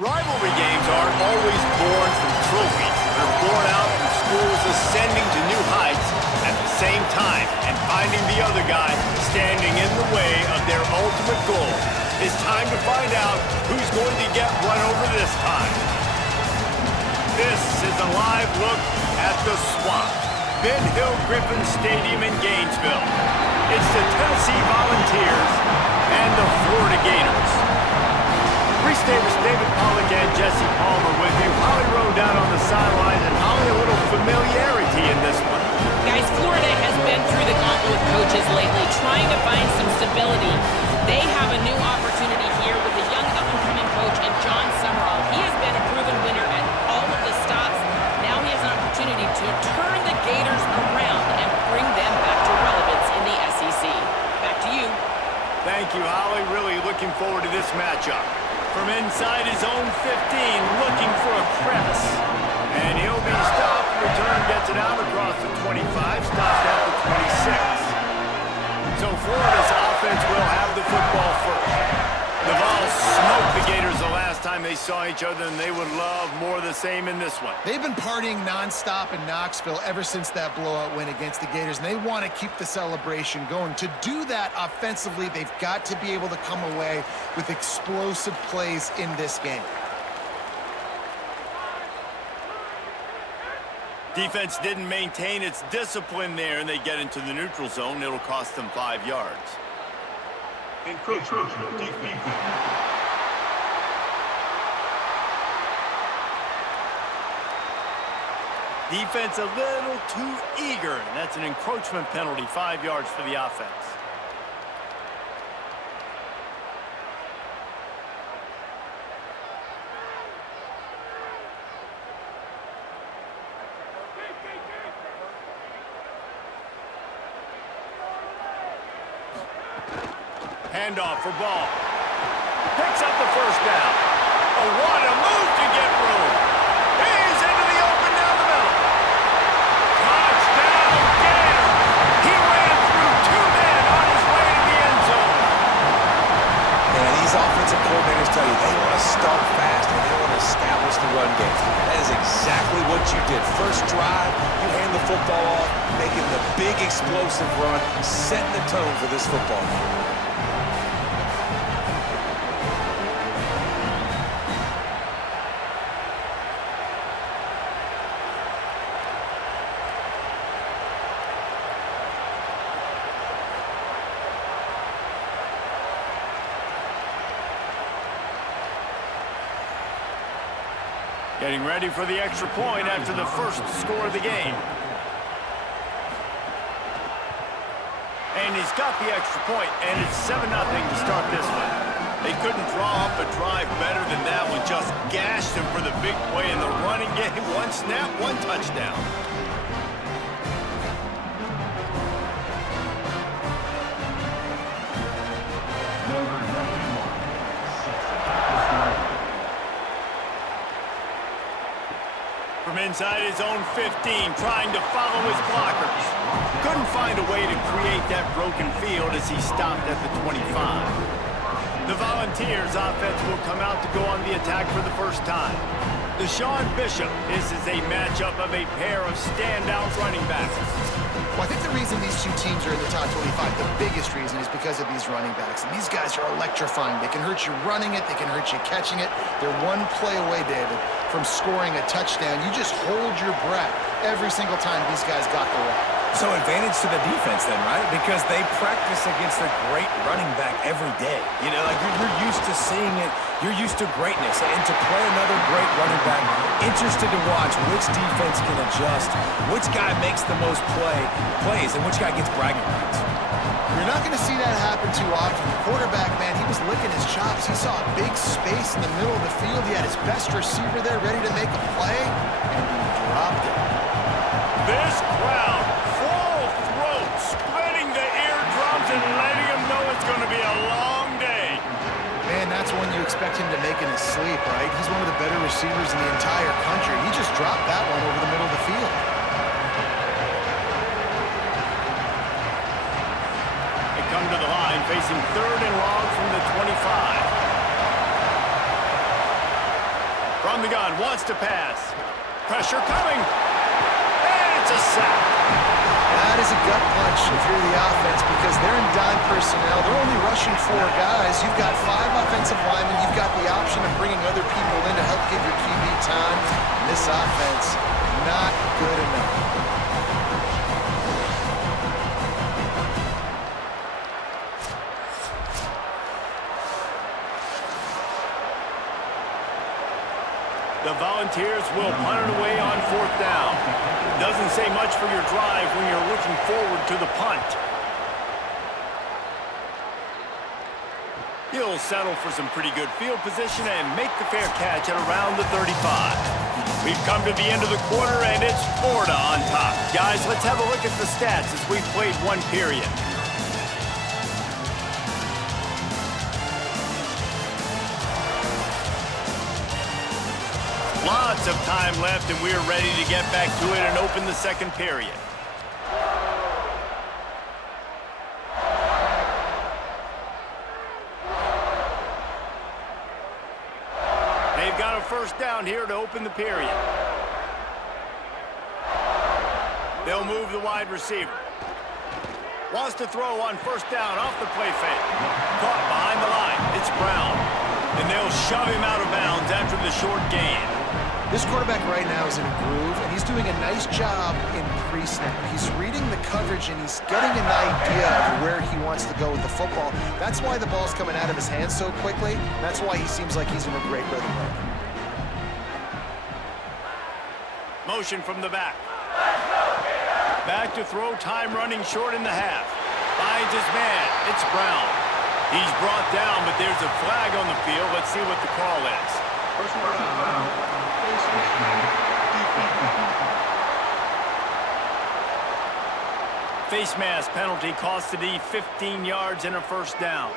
Rivalry games aren't always born from trophies. They're born out from schools ascending to new heights at the same time and finding the other guy standing in the way of their ultimate goal. It's time to find out who's going to get run over this time. This is a live look at the Swamp, Ben Hill Griffin Stadium in Gainesville. It's the Tennessee Volunteers and the Florida Gators. Reese Davis, David Pollack, and Jesse Palmer with you. Holly Rowe down on the sidelines, and Holly, a little familiarity in this one. Guys, Florida has been through the gauntlet with coaches lately, trying to find some stability. They have a new opportunity here with a young up-and-coming coach in John Summerall. He has been a proven winner at all of the stops. Now he has an opportunity to turn the Gators around and bring them back to relevance in the SEC. Back to you. Thank you, Holly. Really looking forward to this matchup. From inside his own 15, looking for a crevice. And he'll be stopped. Return gets it out across the 25, stopped at the 26. So Florida's offense will have the football first. The Vols smoked the Gators the last time they saw each other, and they would love more of the same in this one. They've been partying nonstop in Knoxville ever since that blowout win against the Gators, and they want to keep the celebration going. To do that offensively, they've got to be able to come away with explosive plays in this game. Defense didn't maintain its discipline there, and they get into the neutral zone. It'll cost them 5 yards. Encroachment defense. Defense a little too eager, and that's an encroachment penalty, 5 yards for the offense. Handoff for Ball. Picks up the first down. Oh, what a move to get room. He's into the open down the middle. Touchdown, Gator. He ran through 2 men on his way to the end zone. And these offensive coordinators tell you they want to start fast and they want to establish the run game. That is exactly what you did. First drive, you hand the football off, making the big explosive run, setting the tone for this football game. Getting ready for the extra point after the first score of the game. And he's got the extra point, and it's 7-0 to start this one. They couldn't draw up a drive better than that one. Just gashed him for the big play in the running game. 1 snap, 1 touchdown. From inside his own 15, trying to follow his blockers. Couldn't find a way to create that broken field as he stopped at the 25. The Volunteers offense will come out to go on the attack for the first time. Deshaun Bishop, this is a matchup of a pair of standout running backs. Well, I think the reason these two teams are in the top 25, the biggest reason, is because of these running backs. And these guys are electrifying. They can hurt you running it. They can hurt you catching it. They're one play away, David, from scoring a touchdown. You just hold your breath every single time these guys got the rock. So advantage to the defense then, right? Because they practice against a great running back every day. You know, like you're used to seeing it. You're used to greatness. And to play another great running back, interested to watch which defense can adjust, which guy makes the most plays, and which guy gets bragging rights. You're not going to see that happen too often. The quarterback, man, he was licking his chops. He saw a big space in the middle of the field. He had his best receiver there ready to make a play, and he dropped it. This crowd, full throat, spreading the eardrums and letting him know it's going to be a long day. Man, that's when you expect him to make in his sleep, right? He's one of the better receivers in the entire country. He just dropped that one over the middle of the field. They come to the line, facing 3rd and long from the 25. From the gun, wants to pass. Pressure coming. And it's a sack. That is a gut punch if you're the offense because they're in dime personnel. They're only rushing 4 guys. You've got 5 offensive linemen. You've got the option of bringing other people in to help give your QB time. And this offense, not good enough. The Volunteers will punt it away on 4th down. Doesn't say much for your drive when you're looking forward to the punt. He'll settle for some pretty good field position and make the fair catch at around the 35. We've come to the end of the quarter, and it's Florida on top. Guys, let's have a look at the stats as we've played 1 period. Lots of time left, and we're ready to get back to it and open the 2nd period. They've got a 1st down here to open the period. They'll move the wide receiver. Wants to throw on 1st down off the play fake. Caught behind the line. It's Brown. And they'll shove him out of bounds after the short gain. This quarterback right now is in a groove, and he's doing a nice job in pre-snap. He's reading the coverage, and he's getting an idea of where he wants to go with the football. That's why the ball's coming out of his hands so quickly. That's why he seems like he's in a great rhythm right now. Motion from the back. Back to throw, time running short in the half. Finds his man. It's Brown. He's brought down, but there's a flag on the field. Let's see what the call is. Face mask penalty cost the D 15 yards and a 1st down.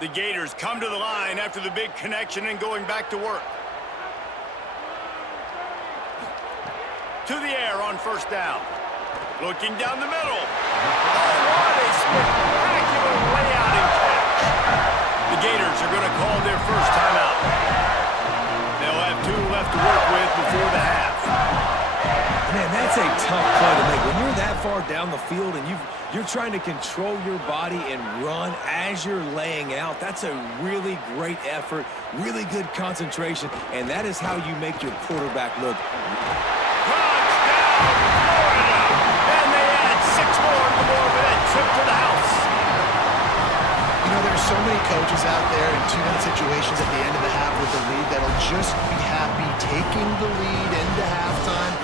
The Gators come to the line after the big connection and going back to work. To the air on 1st down. Looking down the middle. Oh, what a spectacular layout and catch. The Gators are going to call their 1st timeout. They'll have 2 left to work with before the half. Man, that's a tough play to make. When you're that far down the field and you're trying to control your body and run as you're laying out, that's a really great effort, really good concentration, and that is how you make your quarterback look. Touchdown, Florida! And they add 6 more to the board with that trip to the house. You know, there's so many coaches out there in 2-minute situations at the end of the half with the lead that'll just be happy taking the lead into halftime.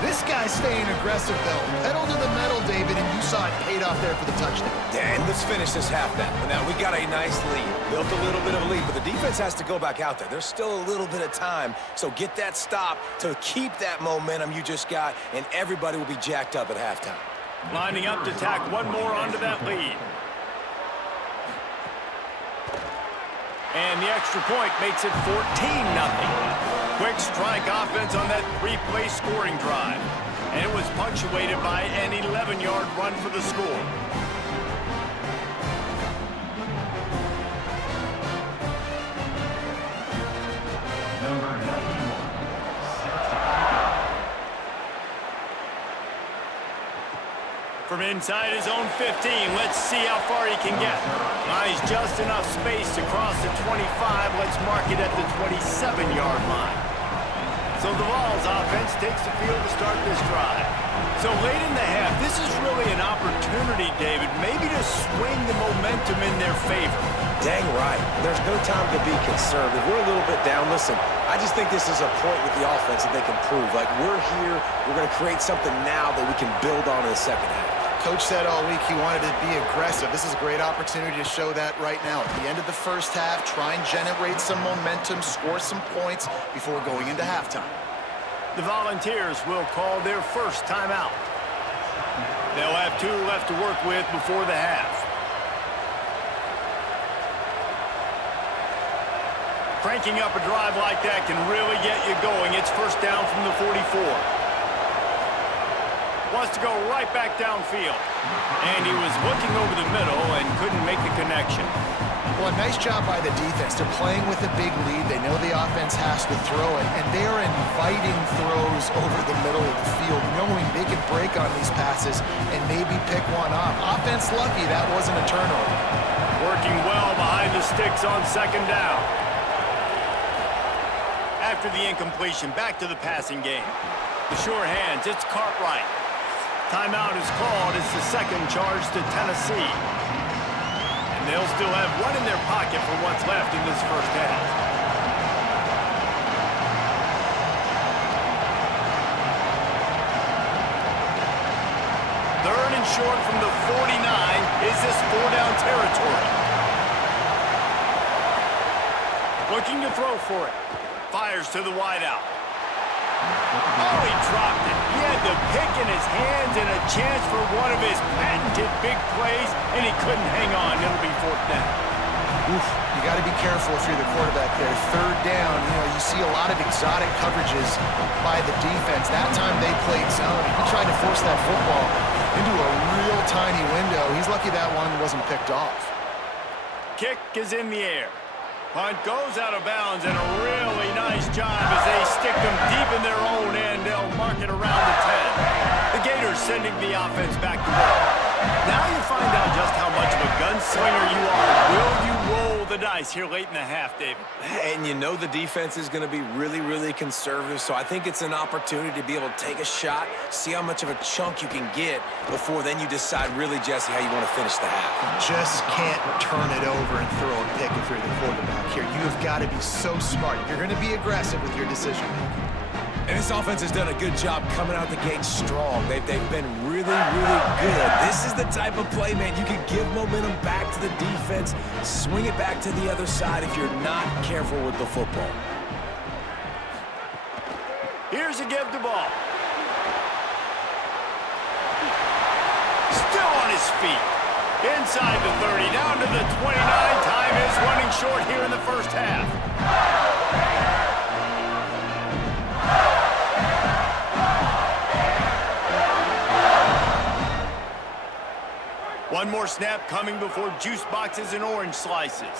This guy's staying aggressive, though. Pedal to the metal, David, and you saw it paid off there for the touchdown. And let's finish this half now. Now, we got a nice lead. Built a little bit of a lead, but the defense has to go back out there. There's still a little bit of time, so get that stop to keep that momentum you just got, and everybody will be jacked up at halftime. Lining up to tack 1 more onto that lead. And the extra point makes it 14-0. Quick strike offense on that 3-play scoring drive. And it was punctuated by an 11-yard run for the score. From inside his own 15, let's see how far he can get. Buys just enough space to cross the 25. Let's mark it at the 27-yard line. So the Vols offense takes the field to start this drive. So late in the half, this is really an opportunity, David, maybe to swing the momentum in their favor. Dang right. There's no time to be concerned. If we're a little bit down, listen, I just think this is a point with the offense that they can prove. Like, we're here, we're going to create something now that we can build on in the second half. Coach said all week he wanted to be aggressive. This is a great opportunity to show that right now. At the end of the first half, try and generate some momentum, score some points before going into halftime. The Volunteers will call their 1st timeout. They'll have 2 left to work with before the half. Cranking up a drive like that can really get you going. It's 1st down from the 44. wants to go right back downfield. And he was looking over the middle and couldn't make the connection. Well, a nice job by the defense. They're playing with a big lead. They know the offense has to throw it, and they are inviting throws over the middle of the field, knowing they can break on these passes and maybe pick one off. Offense lucky that wasn't a turnover. Working well behind the sticks on second down. After the incompletion, back to the passing game. The sure hands, it's Cartwright. Timeout is called. It's the second charge to Tennessee. And they'll still have one in their pocket for what's left in this first half. Third and short from the 49. Is this four-down territory? Looking to throw for it. Fires to the wideout. Oh, he dropped it. He had the pick in his hands and a chance for one of his patented big plays, and he couldn't hang on. It'll be fourth down. Oof, you got to be careful if you're the quarterback there. Third down, you see a lot of exotic coverages by the defense. That time they played zone. He tried to force that football into a real tiny window. He's lucky that one wasn't picked off. Kick is in the air. Punt goes out of bounds, and a really nice job as they stick them deep in their own end. They'll mark it around the 10. The Gators sending the offense back to work. Now you find out just how much of a gunslinger you are. Will you roll the dice here late in the half, David? And you know the defense is going to be really, really conservative, so I think it's an opportunity to be able to take a shot, see how much of a chunk you can get before then you decide really, Jesse, how you want to finish the half. Just can't turn it over and throw a pick if you're the quarterback here. You have got to be so smart. You're going to be aggressive with your decision-making. And this offense has done a good job coming out the gate strong. They've been really, really good. This is the type of play, man, you can give momentum back to the defense, swing it back to the other side if you're not careful with the football. Here's a give the ball. Still on his feet. Inside the 30, down to the 29. Time is running short here in the first half. One more snap coming before juice boxes and orange slices.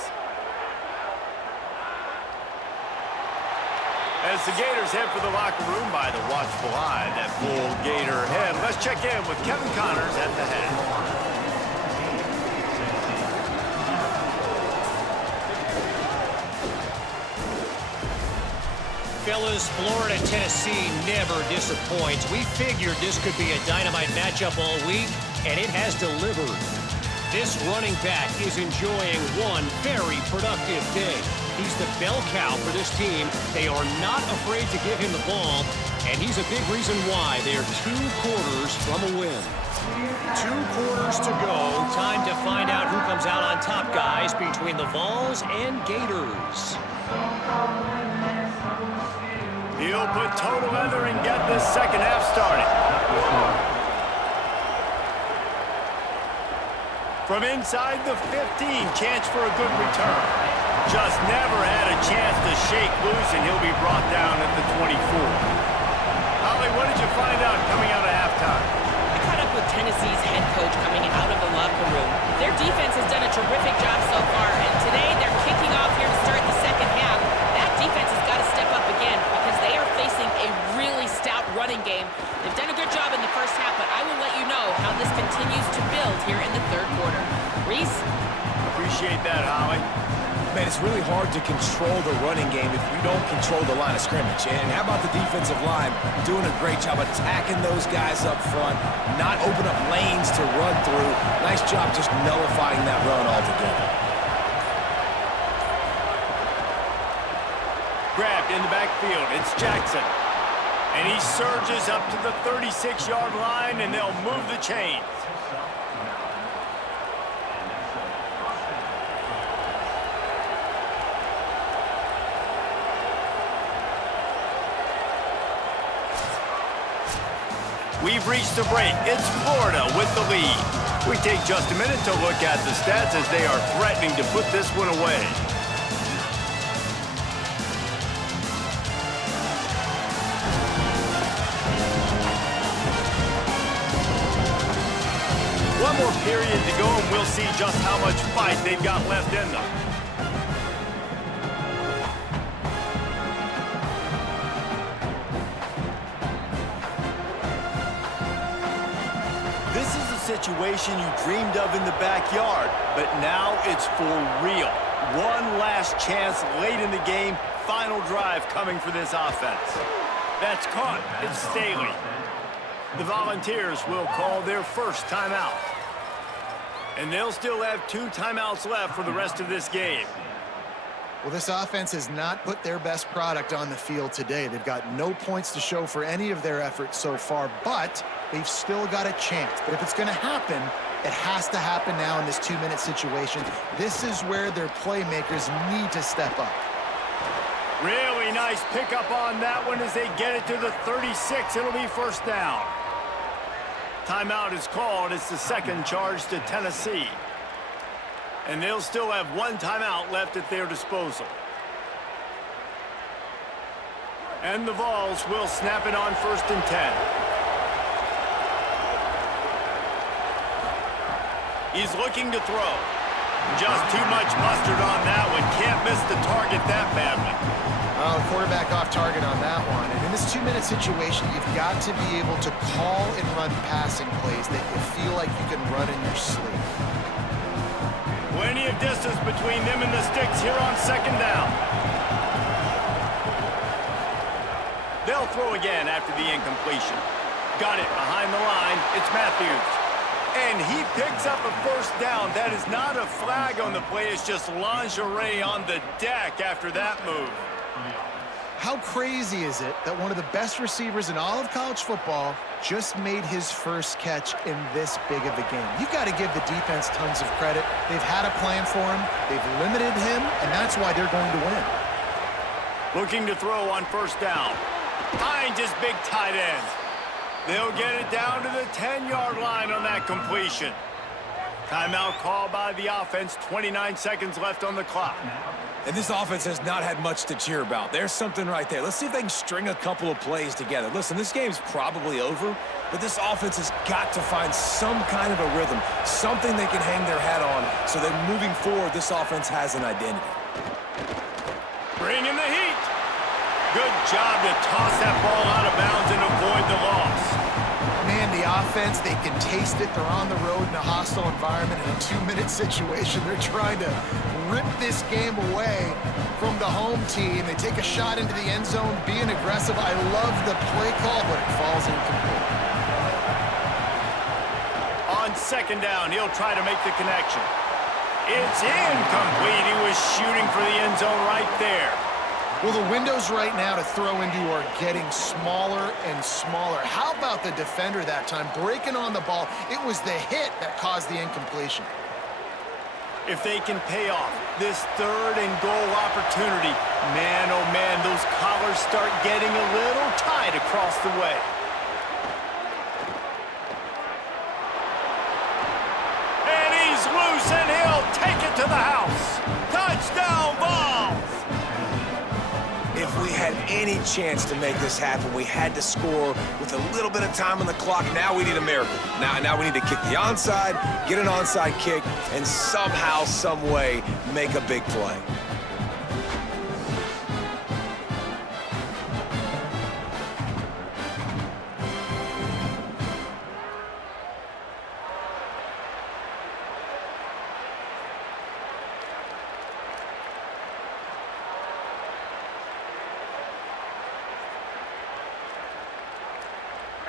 As the Gators head for the locker room by the watchful eye, that full Gator head. Let's check in with Kevin Connors at the head. Fellas, Florida, Tennessee never disappoints. We figured this could be a dynamite matchup all week, and it has delivered. This running back is enjoying one very productive day. He's the bell cow for this team. They are not afraid to give him the ball, and he's a big reason why they are 2 quarters from a win. 2 quarters to go. Time to find out who comes out on top, guys, between the Vols and Gators. He'll put total leather and get this second half started. From inside the 15, chance for a good return. Just never had a chance to shake loose, and he'll be brought down at the 24. Holly, what did you find out coming out of halftime? I caught up with Tennessee's head coach coming out of the locker room. Their defense has done a terrific job so far, and today they're kicking off here to start the second half. That defense has got to step up again because they are facing a really stout running game. They've done a good job in the first half, but I will let you know how this continues to build here in the third quarter. Reese? Appreciate that, Holly. Man, it's really hard to control the running game if you don't control the line of scrimmage. And how about the defensive line doing a great job attacking those guys up front, not open up lanes to run through. Nice job just nullifying that run altogether. Grabbed in the backfield, it's Jackson. And he surges up to the 36-yard line, and they'll move the chains. We've reached the break. It's Florida with the lead. We take just a minute to look at the stats as they are threatening to put this one away. One more period to go, and we'll see just how much fight they've got left in them. This is a situation you dreamed of in the backyard, but now it's for real. One last chance late in the game, final drive coming for this offense. That's caught. It's Staley. The Volunteers will call their first timeout. And they'll still have 2 timeouts left for the rest of this game. Well, this offense has not put their best product on the field today. They've got no points to show for any of their efforts so far, but they've still got a chance. But if it's going to happen, it has to happen now in this 2-minute situation. This is where their playmakers need to step up. Really nice pickup on that one as they get it to the 36. It'll be first down. Timeout is called. It's the second charge to Tennessee. And they'll still have 1 timeout left at their disposal. And the Vols will snap it on 1st and 10. He's looking to throw. Just too much mustard on that one. Can't miss the target that badly. Oh, quarterback off target on that one. And in this 2-minute situation, you've got to be able to call and run passing plays that you feel like you can run in your sleep. Plenty of distance between them and the sticks here on 2nd down. They'll throw again after the incompletion. Got it behind the line. It's Matthews. And he picks up a first down. That is not a flag on the play. It's just lingerie on the deck after that move. How crazy is it that one of the best receivers in all of college football just made his first catch in this big of a game? You've got to give the defense tons of credit. They've had a plan for him. They've limited him, and that's why they're going to win. Looking to throw on 1st down. Finds his big tight end. They'll get it down to the 10-yard line on that completion. Timeout called by the offense. 29 seconds left on the clock. And this offense has not had much to cheer about. There's something right there. Let's see if they can string a couple of plays together. Listen, this game's probably over, but this offense has got to find some kind of a rhythm, something they can hang their hat on so that moving forward, this offense has an identity. Bring in the heat. Good job to toss that ball out of bounds and avoid the loss. Man, the offense, they can taste it. They're on the road in a hostile environment in a 2-minute situation. They're trying to rip this game away from the home team. They take a shot into the end zone, being aggressive. I love the play call, but it falls incomplete. On 2nd down, he'll try to make the connection. It's incomplete. He was shooting for the end zone right there. Well, the windows right now to throw into are getting smaller and smaller. How about the defender that time breaking on the ball? It was the hit that caused the incompletion. If they can pay off this 3rd and goal opportunity, man, oh man, those collars start getting a little tight across the way. And he's loose, and he'll take it to the house. Touchdown, Vols! If we had any chance to make this happen, we had to score with a little bit of time on the clock. Now we need a miracle. Now we need to kick the onside, get an onside kick, and somehow, some way, make a big play.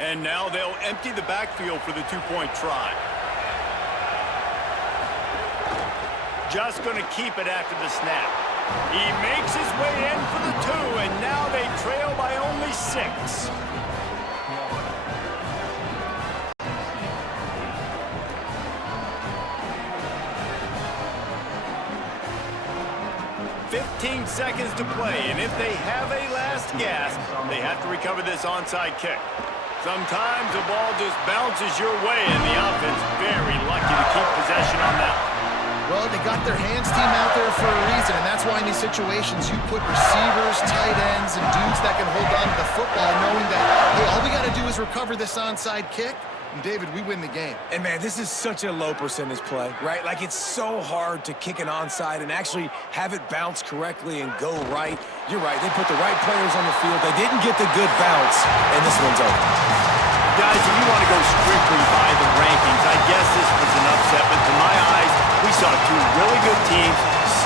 And now they'll empty the backfield for the 2-point try. Just going to keep it after the snap. He makes his way in for the 2, and now they trail by only 6. "15 seconds to play, and if they have a last gasp, they have to recover this onside kick. Sometimes the ball just bounces your way, and the offense very lucky to keep possession on that one. Well, they got their hands team out there for a reason, and that's why in these situations you put receivers, tight ends, and dudes that can hold on to the football knowing that, hey, all we got to do is recover this onside kick, And David, we win the game. And man, this is such a low percentage play, right? Like, it's so hard to kick an onside and actually have it bounce correctly and go right. You're right, they put the right players on the field. They didn't get the good bounce, and this one's over. Guys, if you want to go strictly by the rankings, I guess this was an upset, but to my eyes, we saw two really good teams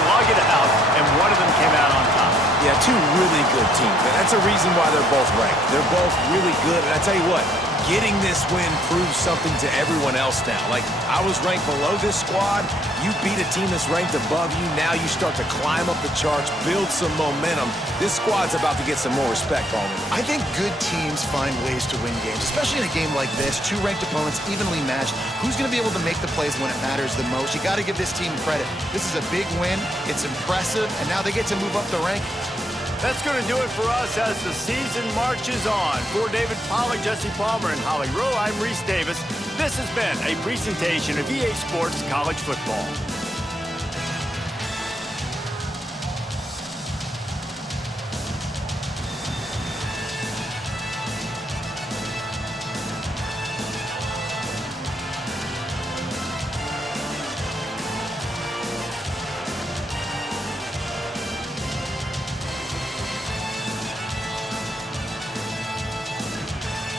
slug it out, and one of them came out on top. Yeah, two really good teams, and that's a reason why they're both ranked. They're both really good, and I tell you what, getting this win proves something to everyone else now. Like, I was ranked below this squad. You beat a team that's ranked above you. Now you start to climb up the charts, build some momentum. This squad's about to get some more respect on it. I think good teams find ways to win games, especially in a game like this. Two ranked opponents, evenly matched. Who's going to be able to make the plays when it matters the most? You got to give this team credit. This is a big win. It's impressive, and now they get to move up the rankings. That's going to do it for us as the season marches on. For David Pollack, Jesse Palmer, and Holly Rowe, I'm Reese Davis. This has been a presentation of EA Sports College Football.